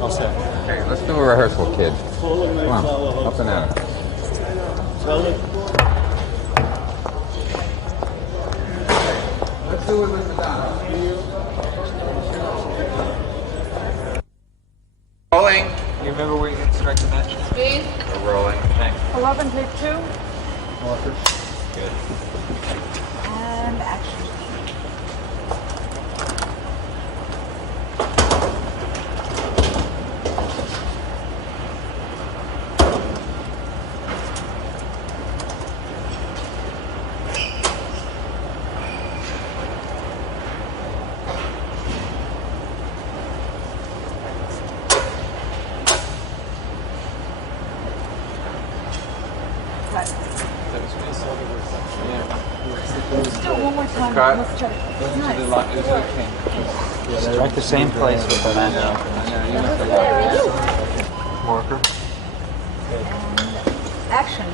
All set. Okay, let's do a rehearsal, kids. Come on, up and at it. Let's do it with Madonna. Rolling. You remember where you can strike the match? Speed. We're rolling. Thanks. 11, take 2. Marker. Good. And action. Let's do it one more time. Cut. Let's try to. Strike the same place with the match. Marker. And action.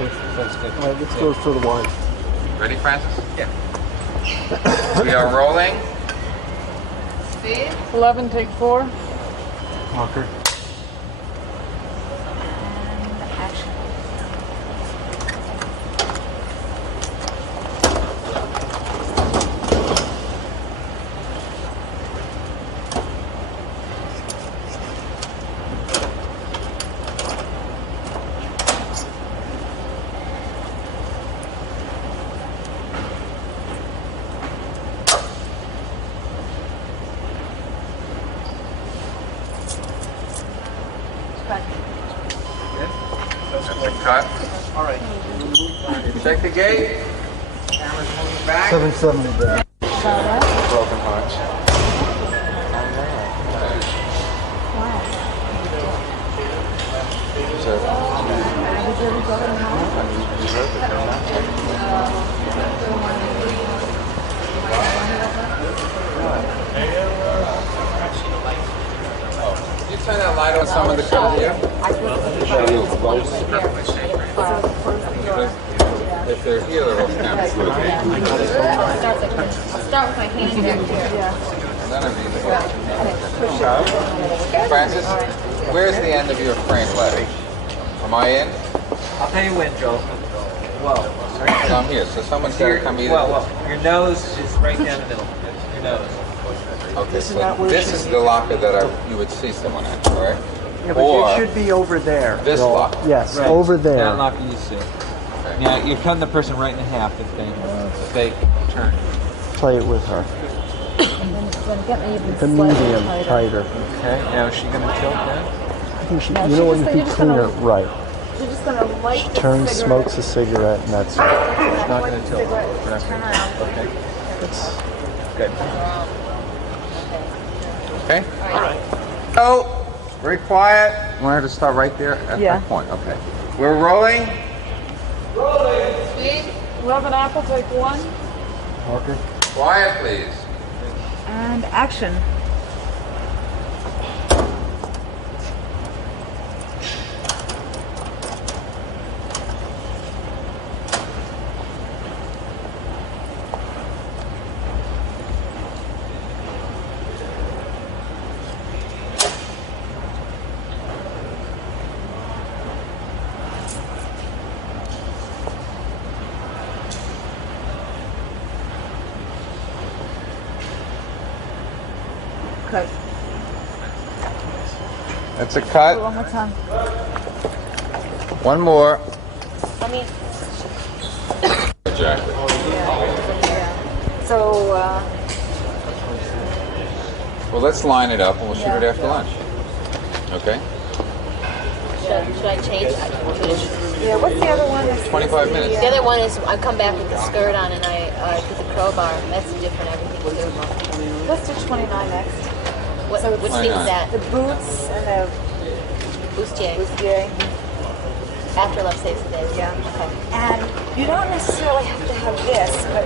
All right, let's go for the wine. Ready, Francis? Yeah. We are rolling. Speed. 11, take 4. Marker. And action. That's a cut. All right. Check the gate. Camera's moving back. 770 back. Broken hearts. Can you turn that light on some of the color here? If they're here, they're all snapped. I'll start with my hand back here. None of these. Francis, where's the end of your frame letter? Am I in? I'll tell you when, Joe. Well, So I'm here. So someone's got to come either. well, your nose is right down the middle. Your nose. Okay, so this is the locker that you would see someone at, all right? Yeah, but Or it should be over there. this Joel. locker. Yes, Right. over That there. locker you see. Yeah, you're cutting the person right in half if they turn. Play it with her. And then it's going to get me even The slightly medium, tighter. Okay. Now is she gonna tilt then? I think she, No, you she know what, just- if you're you just clean gonna- her right. You're just going to light the Turns, cigarette. smokes a cigarette, and that's it. She's not gonna tilt. Cigarette, turn around. Okay. It's, Good. Okay? All right. Oh, very quiet. I wanted to start right there at Yeah. that point. Okay. We're rolling. Speed. 11, apple, take 1. Marker. Quiet, please. And action. Cut. That's a cut. One more time. One more. I mean, Exactly. So, Well, let's line it up and we'll shoot it after lunch. Okay? should I change? I can finish. yeah, what's the other one? 25 minutes. The other one is I come back with the skirt on and I put the crowbar. That's different everything too. Let's do 29 next. What So which why thing not? is that? the boots and the Bustier. bustier. After Love Saves the Day. Yeah. Okay. And you don't necessarily have to have this, but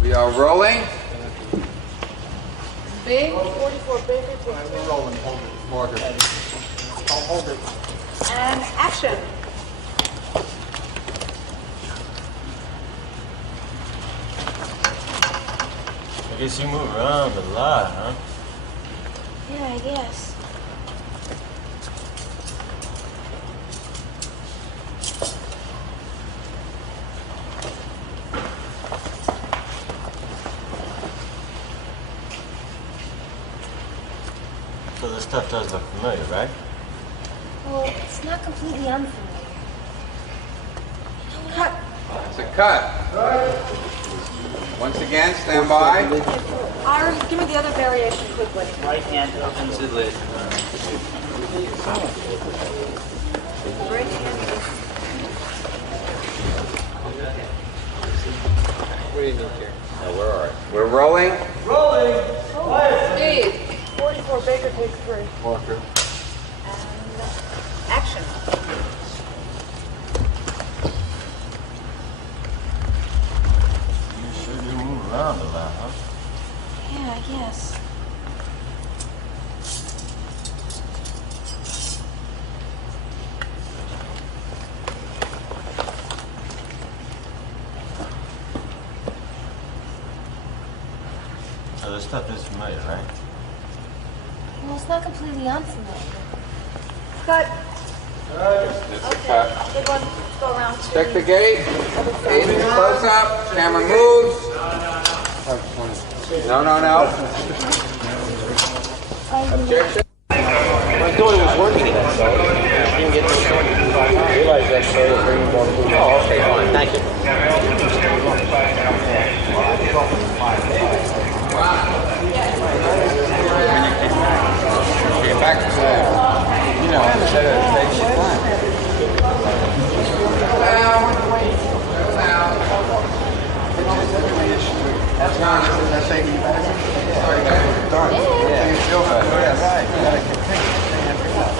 We are rolling. big 44 bigger to and action. I guess you move around a lot, huh? Yeah, I guess. So this stuff does look familiar, right? Well, it's not completely unfamiliar. Cut. It's a cut. Once again, stand by. Ira, give me the other variation quickly. Right hand opens the lid. Right hand. What do you need here? We're rolling. Steve, 44 bigger, take 3. Walker. And action. You sure do move around a lot, huh? Yeah, I guess. So this stuff is familiar, right? Well, it's not completely unfamiliar. Cut. It's a cut. Big one. Let's go around to Check the gate. Aiden, close up. Camera moves. No, no, no. Objection. My daughter was working that, so I didn't get no phone. I realized that, so I bring more food. Oh, okay, fine. Thank you. Get back to that. You know, that takes your time. Down. Settle down. Sorry, guys. Darn. Yeah. You feel better. Yeah, right. You gotta continue.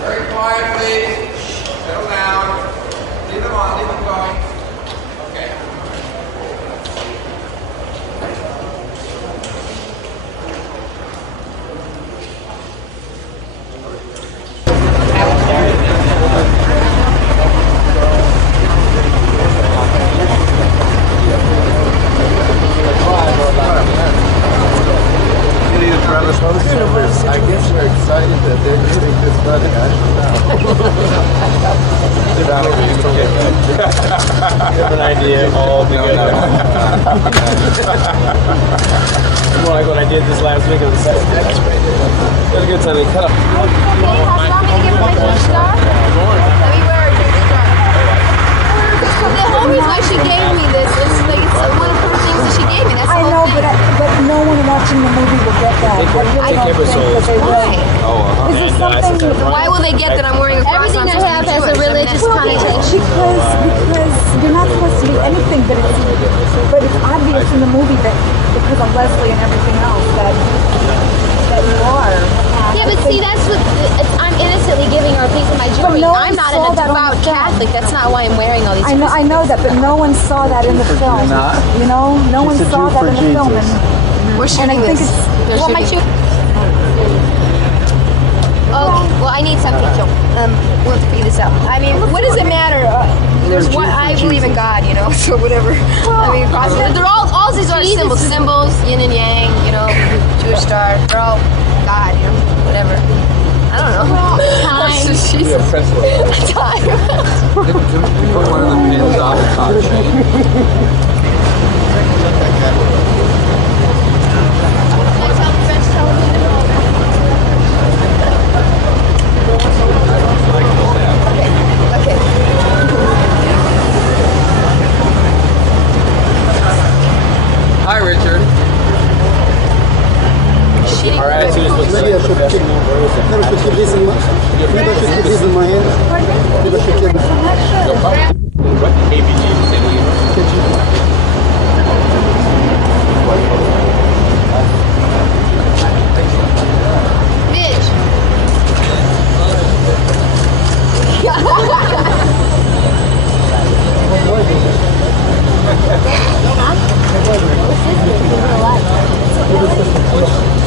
Very quiet, please. Settle down. Leave them on. Leave them going. Okay. I guess they're excited that they're getting this money. Different idea altogether. More like what I did this last week of the second. Had a good time. They cut up. Okay, how long did you give her my Jewish star? Let me wear a Jewish star. The whole reason why she gave me this is like it's one of her things that she gave me. That's the I whole know, thing. but no one watching the movie will get that. I really don't think that they will. Why? Is there something? Why will they get that I'm wearing a cross? Everything I have has a religious connotation. Because you're not supposed to be anything, but it's obvious in the movie that because of Leslie and everything else that you are. Yeah, but see, that's what I'm innocently giving her a piece of my jewelry. no I'm one not saw a that on devout the film. Catholic. That's not why I'm wearing all these. I know that, but no one saw that in the film. You know, no one saw that in the film. We're shooting this. They're What am I shooting. Okay, well, I need something. We'll have to figure this out. I mean, what does it matter? There's one. I believe in God, you know, so whatever. I mean, they're all these are symbols, yin and yang, you know, Jewish star. They're all God, you know, whatever. I don't know. Time. Jesus. Time. Put one of the pins off the top chain. Hi, Richard. Our attitude is what's Maybe I should keep this in my, maybe I should keep this in my hand. Maybe I should keep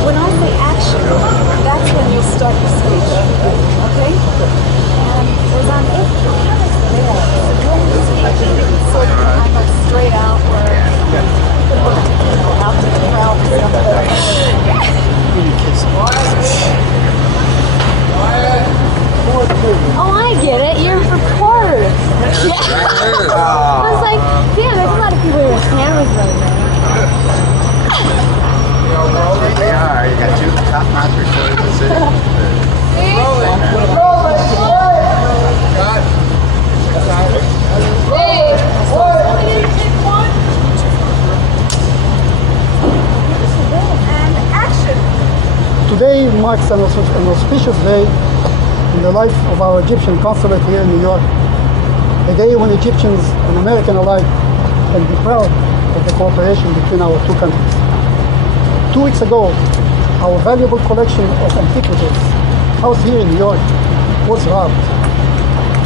When I say action, that's when you start your speech. Okay? And Rosanna, if the camera's there, so during the speech, so I'm like straight out where out to the crowd and stuff. Oh, I get it. You're reporters. I was like, damn, there's a lot of people here with cameras right now. Yeah, you got two top-notch reporters in the city. And action. Today marks an auspicious day in the life of our Egyptian consulate here in New York. A day when Egyptians and American alike can be proud of the cooperation between our two countries. 2 weeks ago, our valuable collection of antiquities, housed here in New York, was robbed.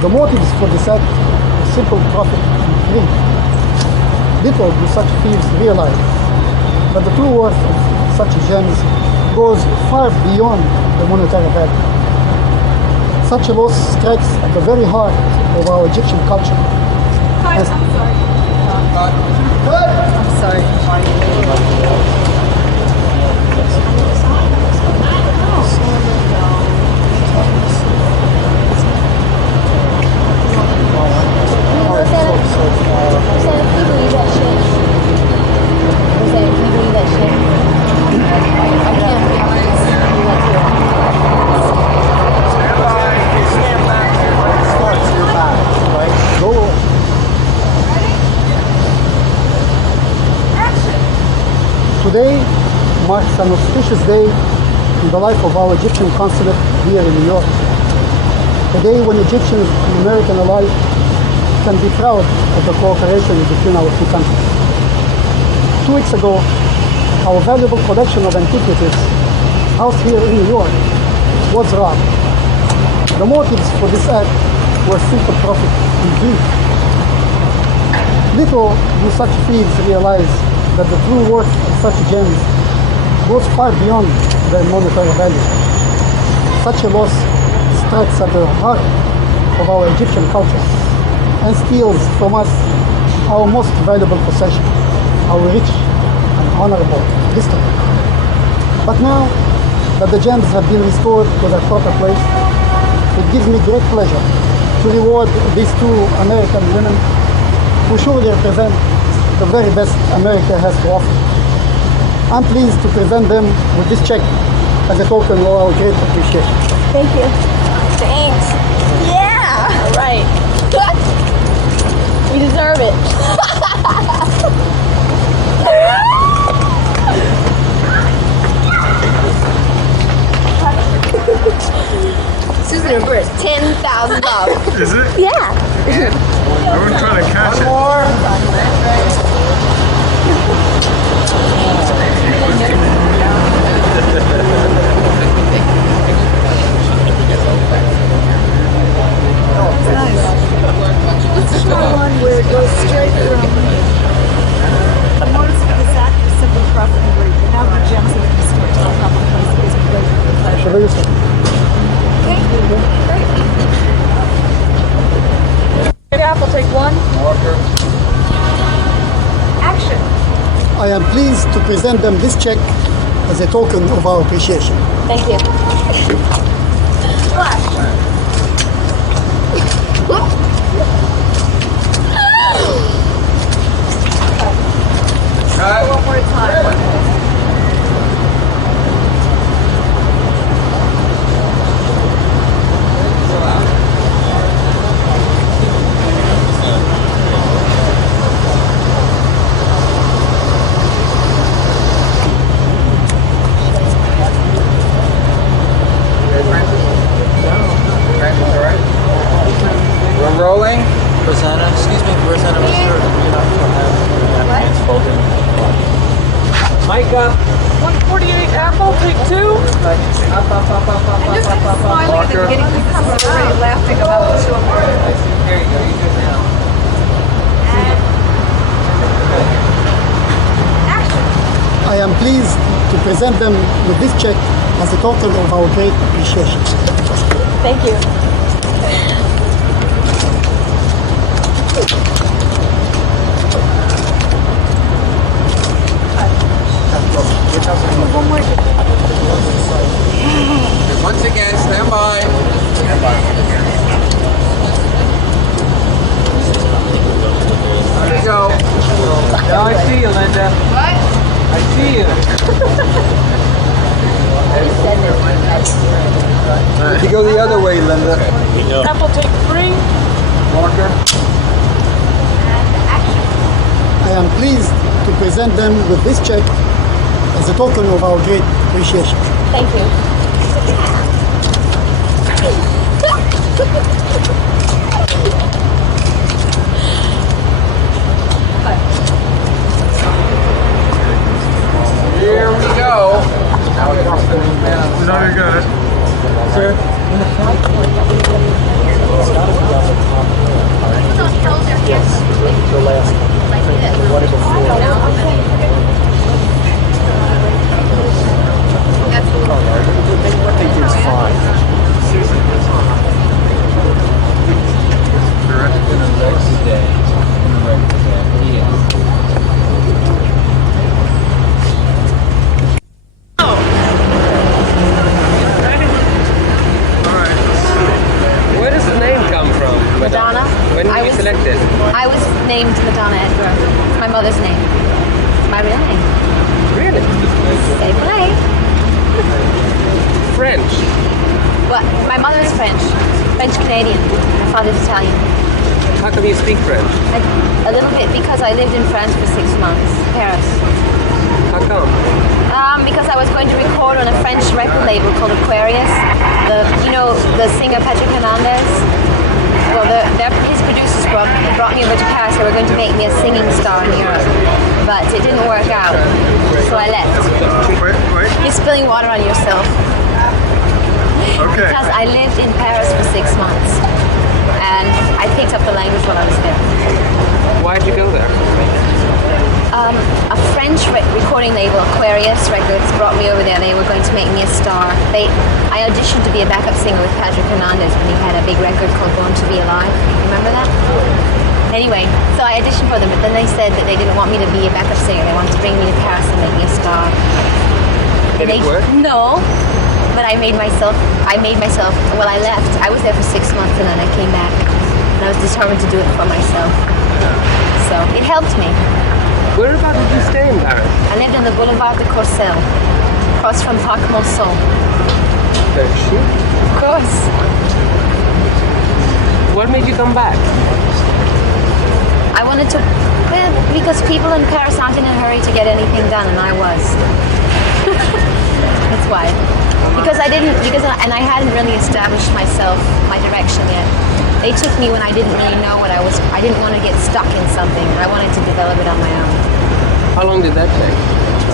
The motives for this act were simple profit and greed. Little do such thieves realize that the true worth of such gems goes far beyond the monetary value. Such a loss strikes at the very heart of our Egyptian culture. I'm sorry. Today marks an auspicious day in the life of our Egyptian consulate here in New York. A day when Egyptians and American alike can be proud of the cooperation between our two countries. 2 weeks ago, our valuable collection of antiquities, housed here in New York, was robbed. The motives for this act were simple profit and greed. Little do such thieves realize that the true worth of such gems goes far beyond their monetary value. Such a loss strikes at the heart of our Egyptian culture and steals from us our most valuable possession, our rich and honorable history. But now that the gems have been restored to their proper place, it gives me great pleasure to reward these two American women who surely represent the very best America has to offer. I'm pleased to present them with this check as a token of our great appreciation. Thank you. Thanks. Yeah. All right. You deserve it. Susan and Bruce, $10,000. Is it? Yeah. I wasn't trying to catch it. This is the one where it goes straight from the motives of this act are simply profit and greed, but now the gems of the historical commonplace is pleasure and pleasure. Shall I use it? Okay, great. Apple, take one. Action. I am pleased to present them this check as a token of our appreciation. Thank you. Flash. One more time. We're rolling. Rosanna, excuse me, Rosanna, was there, you know, napkins folded? Mic up. 148 Apple, take two. I'm just smiling at the beginning because this is already laughing about the two of them. There you go, you're good now. I am pleased to present them with this check as a token of our great appreciation. Thank you. One more. Once again, stand by. Here we go. Now I see you, Linda. What? I see you. You go the other way, Linda. Apple, take three. Walker. I am pleased to present them with this check as a token of our great appreciation. Thank you. Here we go. Now we got the No, you got it. Where does the name come from? Madonna. When were I you was- selected? I was named Madonna Edgar. It's my mother's name. It's my real name. Really? Same way. French. What? My mother is French. French Canadian. My father's Italian. How come you speak French? A little bit because I lived in France for 6 months. Paris. How come? Because I was going to record on a French record label called Aquarius. The singer Patrick Hernandez. Well, his producers brought me over to Paris. They were going to make me a singing star in Europe, but it didn't work out, so I left. Wait. You're spilling water on yourself. Okay. Because I lived in Paris for 6 months, and I picked up the language while I was there. Why did you go there? A French recording label, Aquarius Records, brought me over there. They were going to make me a star. I auditioned to be a backup singer with Patrick Hernandez when he had a big record called Born to Be Alive. Remember that? Anyway, so I auditioned for them, but then they said that they didn't want me to be a backup singer. They wanted to bring me to Paris and make me a star. Did it work? No, but I made myself, well, I left. I was there for 6 months and then I came back. And I was determined to do it for myself. So it helped me. Whereabouts did you stay in Paris? I lived on the Boulevard de Courcelles. Across from Parc Monceau. Very chic. Of course. What made you come back? I wanted to, well, because people in Paris aren't in a hurry to get anything done, and I was. That's why. Because I hadn't really established myself, my direction yet. They took me when I didn't really know what I didn't want to get stuck in something. I wanted to develop it on my own. How long did that take?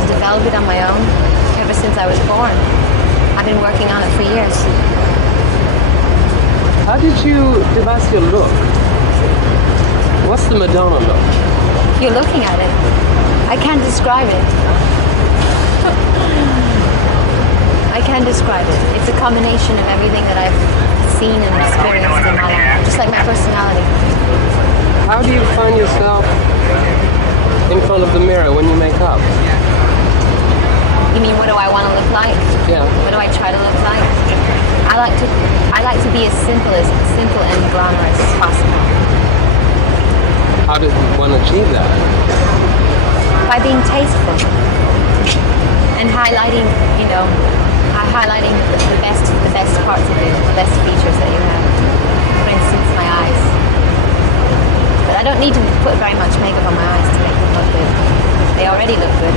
To develop it on my own, ever since I was born. I've been working on it for years. How did you devise your look? What's the Madonna look? You're looking at it. I can't describe it. I can describe it. It's a combination of everything that I've seen and experienced in my life, just like my personality. How do you find yourself in front of the mirror when you make up? You mean, what do I want to look like? Yeah. What do I try to look like? I like to be as simple and glamorous as possible. How does one achieve that? By being tasteful and highlighting, highlighting the best parts of you, the best features that you have. For instance, my eyes. But I don't need to put very much makeup on my eyes to make them look good. They already look good.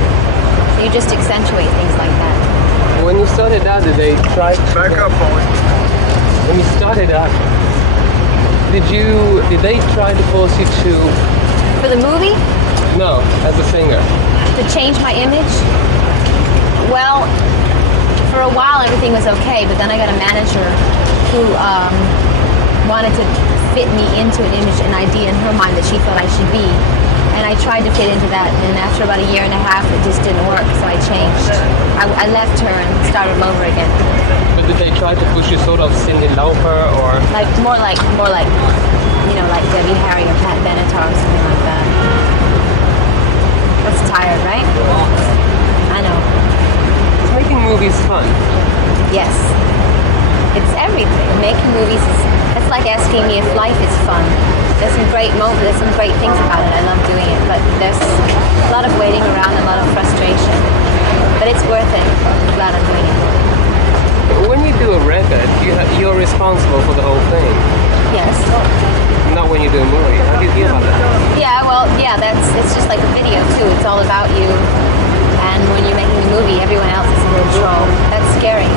So you just accentuate things like that. When you started out, did they try to... Back up, Paulie. When you started out, did they try to force you to... For the movie? No, as a singer. To change my image? Well, for a while everything was okay, but then I got a manager who wanted to fit me into an image, an idea in her mind that she thought I should be. And I tried to fit into that, and after about a year and a half, it just didn't work, so I changed. I left her and started over again. But did they try to push you sort of Cyndi Lauper or... More like, like Debbie Harry or Pat Benatar or something like that. That's tired, right? I know. Is making movies fun? Yes. It's everything. Making movies it's like asking me if life is fun. There's some great moments, there's some great things about it. I love doing it, but there's a lot of waiting around, a lot of frustration. But it's worth it. I'm glad I'm doing it. When you do a record, you're responsible for the whole thing. Yes. Not when you do a movie. How do you feel about that? Yeah, it's just like a video too. It's all about you. And when you're making a movie, everyone else is in control. That's scary.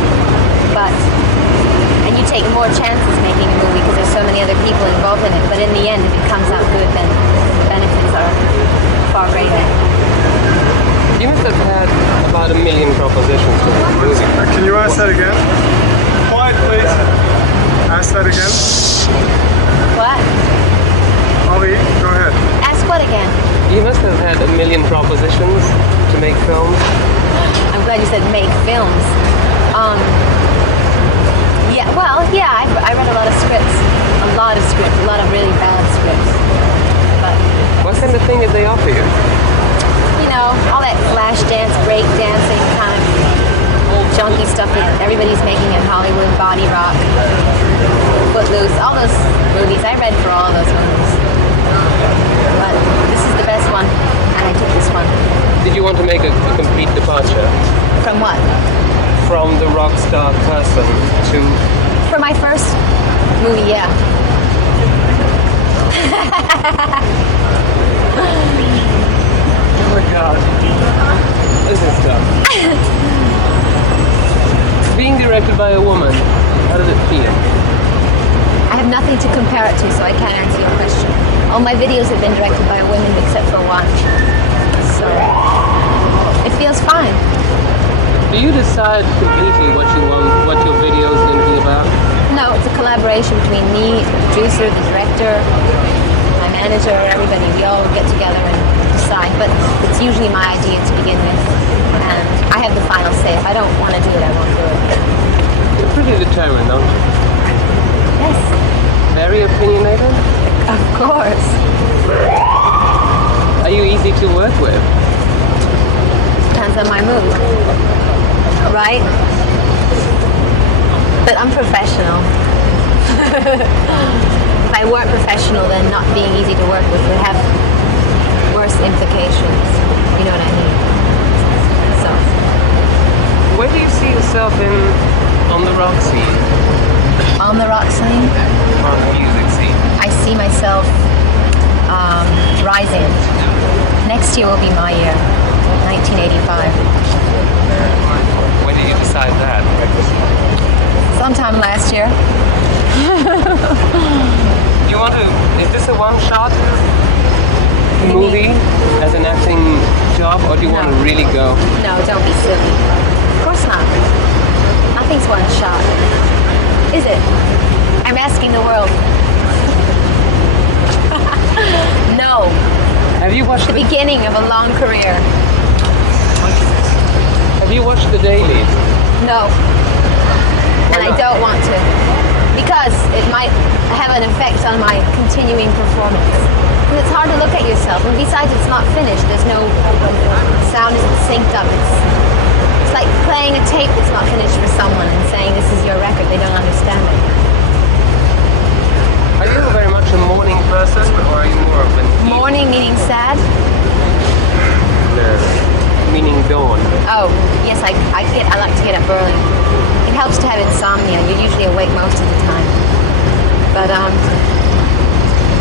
And you take more chances making a movie because there's so many other people involved in it. But in the end, if it comes out good, then the benefits are far greater. You must have had about 1 million propositions to make a movie. Can you ask that again? Quiet, please. Ask that again. What? Ollie, go ahead. Ask what again? You must have had 1 million propositions to make films. I'm glad you said make films. I read a lot of scripts. A lot of really bad scripts. But what kind of thing did they offer you? All that flash dance, break dancing, kind of junky stuff that everybody's making in Hollywood, body rock, Footloose, all those movies. I read for all of those movies. But this is the best one, and I took this one. Did you want to make a complete departure? From what? From the rock star person to... For my first movie, yeah. Oh my God. This is tough. Being directed by a woman, how does it feel? I have nothing to compare it to, so I can't answer your question. All my videos have been directed by women except for one. So, it feels fine. Do you decide completely what you want, what your video is going to be about? No, it's a collaboration between me, the producer, the director, my manager, everybody. We all get together and decide, but it's usually my idea to begin with, and I have the final say. If I don't want to do it, I won't do it. You're pretty determined, don't you? Yes. Very opinionated? Of course. Are you easy to work with? Depends on my mood. Right? But I'm professional. If I weren't professional, then not being easy to work with would have worse implications. You know what I mean? So. Where do you see yourself on the rock scene? On the rock scene, On the music scene? I see myself rising. Next year will be my year, 1985. When did you decide that? Sometime last year. Do you want to? Is this a one-shot movie as an acting job, or do you want to really go? No, don't be silly. Of course not. Nothing's one shot. Is it? I'm asking the world. No. Have you watched the beginning of a long career? Have you watched the dailies? No. And I don't want to. Because it might have an effect on my continuing performance. And it's hard to look at yourself. And besides, it's not finished. There's no sound isn't synced up. It's like playing a tape that's not finished for someone and saying this is your record. They don't understand it. Are you very much a morning person, or are you more of an morning meaning sad? No, meaning dawn. Oh, yes, I like to get up early. It helps to have insomnia. You're usually awake most of the time. But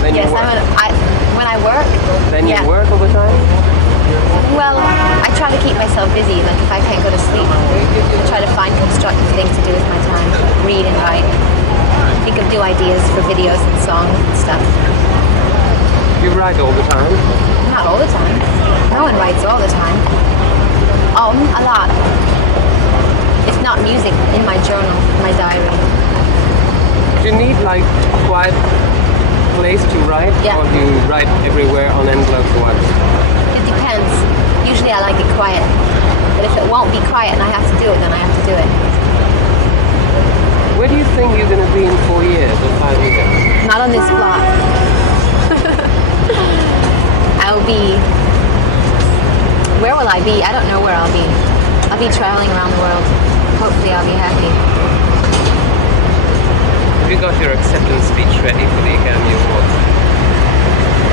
then you yes, work. when I work. Then you yeah. work all the time? Well, I try to keep myself busy. Like if I can't go to sleep, I try to find constructive things to do with my time. Read and write. Think of new ideas for videos and songs and stuff. You write all the time? Not all the time. No one writes all the time. A lot. It's not music in my journal, my diary. Do you need like a quiet place to write? Yeah. Or do you write everywhere on envelopes or what? It depends. Usually I like it quiet. But if it won't be quiet and I have to do it, then I have to do it. Where do you think you're going to be in 4 years or 5 years? Not on this block. I'll be... Where will I be? I don't know where I'll be. I'll be traveling around the world. Hopefully I'll be happy. Have you got your acceptance speech ready for the Academy Awards?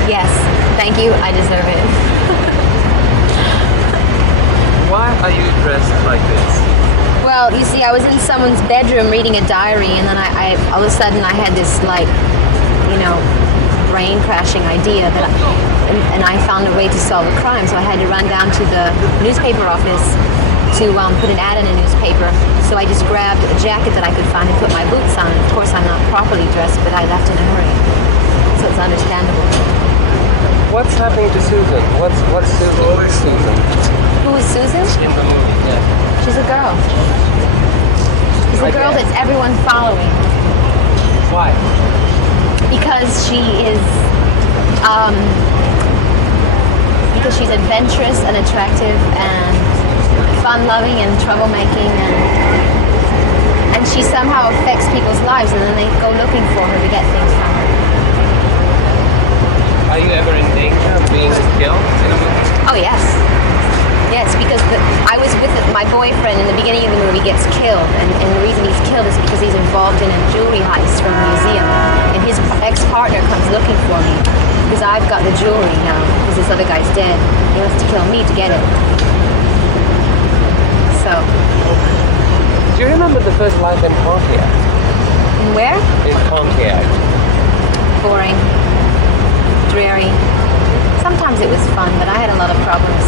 Yes. Thank you. I deserve it. Why are you dressed like this? Well, you see, I was in someone's bedroom reading a diary, and then I all of a sudden I had this, like, brain crashing idea that and I found a way to solve a crime, so I had to run down to the newspaper office to put an ad in a newspaper. So I just grabbed a jacket that I could find and put my boots on. Of course, I'm not properly dressed, but I left in a hurry, so it's understandable. What's happening to Susan? What's Susan? Who is Susan? Who is Susan? In the movie, yeah. She's a girl. She's a girl that's everyone following. Why? Because she is, because she's adventurous and attractive and fun-loving and troublemaking, and she somehow affects people's lives, and then they go looking for her to get things from her. Are you ever in danger of being killed in a movie? Oh yes. Yes, because I was with my boyfriend in the beginning of the movie gets killed, and the reason he's killed is because he's involved in a jewelry heist from a museum, and his ex-partner comes looking for me because I've got the jewelry now because this other guy's dead. He wants to kill me to get it. So. Do you remember the first life in Pontiac? In where? In Pontiac. Boring. Dreary. Sometimes it was fun, but I had a lot of problems.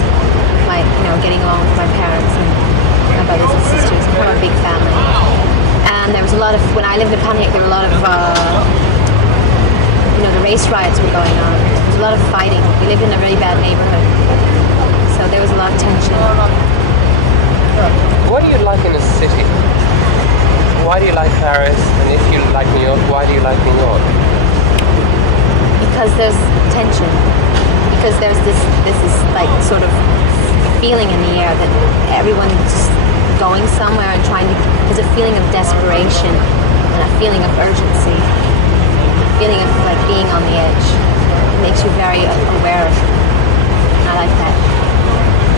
Like, getting along with my parents and my brothers and sisters. We're a big family. And there was a lot of, when I lived in Pontiac, there were a lot of, the race riots were going on. There was a lot of fighting. We lived in a really bad neighborhood. So there was a lot of tension. What do you like in a city? Why do you like Paris? And if you like New York, why do you like New York? Because there's tension. Because there's this like sort of feeling in the air that everyone's going somewhere and there's a feeling of desperation and a feeling of urgency, a feeling of like being on the edge. It makes you very aware of it. I like that.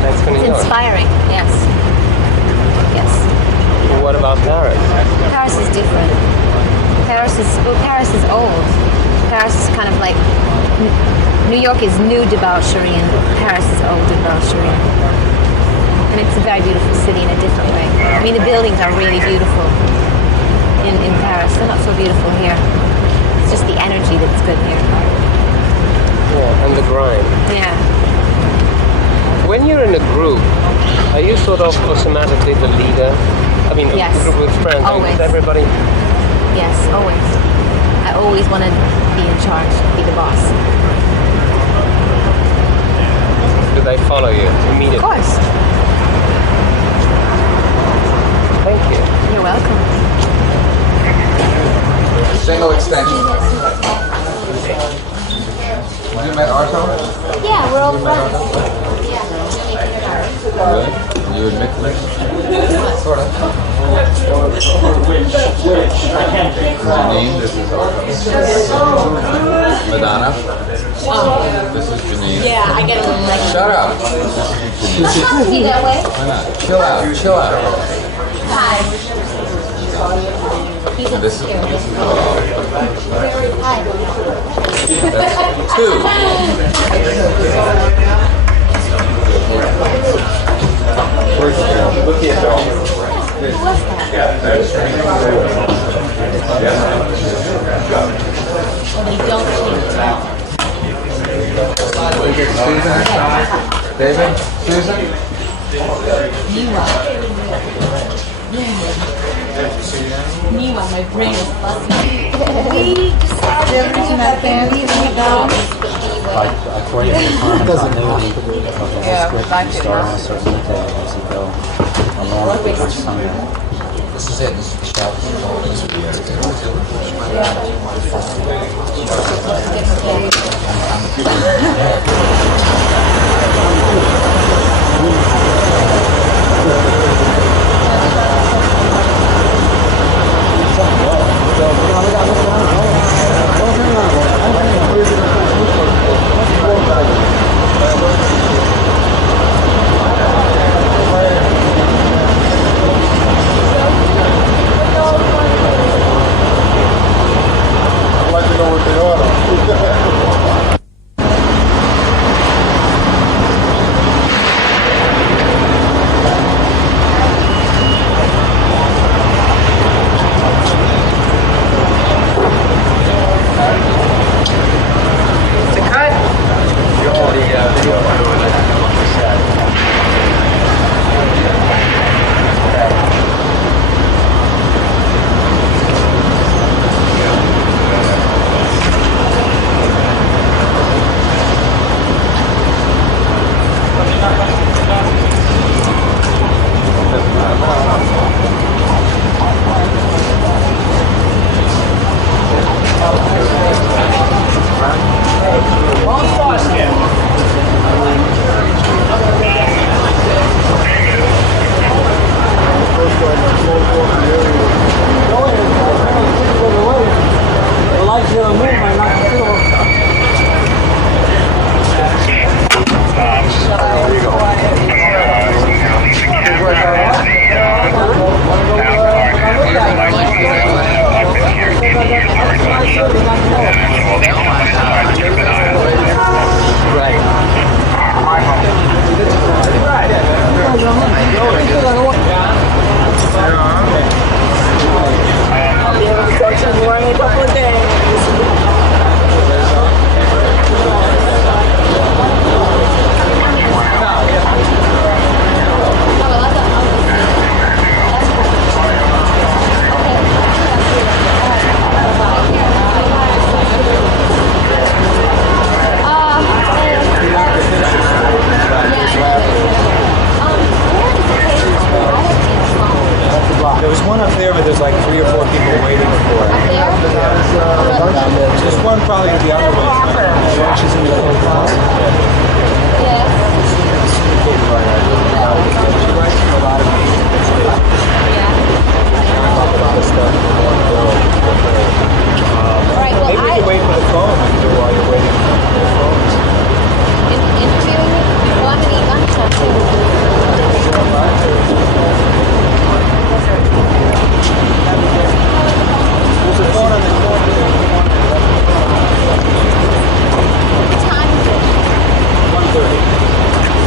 That's New York. It's inspiring, yes. Yes. Well, what about Paris? Paris is different. Paris is old. Paris is kind of like New York is new debauchery and Paris is old debauchery. And it's a very beautiful city in a different way. I mean, the buildings are really beautiful in Paris. They're not so beautiful here. It's just the energy that's good here. Yeah, and the grind. Yeah. When you're in a group, are you sort of automatically the leader? I mean, Yes. a group with friends. Always. Is everybody? Yes, always. I always want to be in charge, be the boss. Do they follow you immediately? Of course. Thank you. You're welcome. Single extension. You met Arto? Yeah, we're all friends. Really? You admit to it? Sort of. Janine, this is Arto. Madonna. This is Janine. Yeah, I get a little like. Shut up. This is Janine. Be that way. Why not? Chill out. Chill out. Hi. And this is Hi. that's two. Susan? David? Susan? Meanwhile, my brain is busting. We decided everything that can be done. This is it. This is the shop. This would be I'd like to know what they order.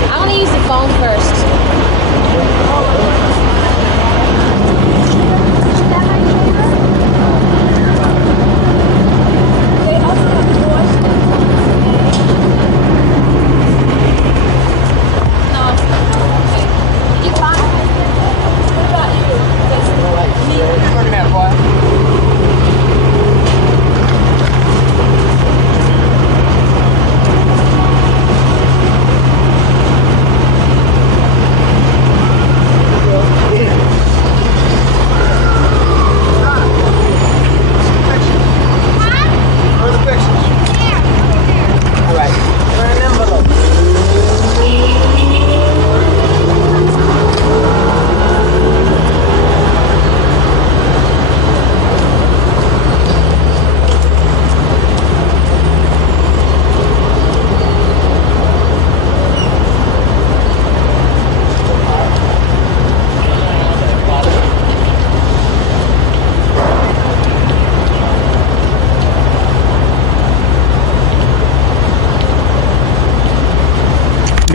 I want to use the phone first.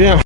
Yeah.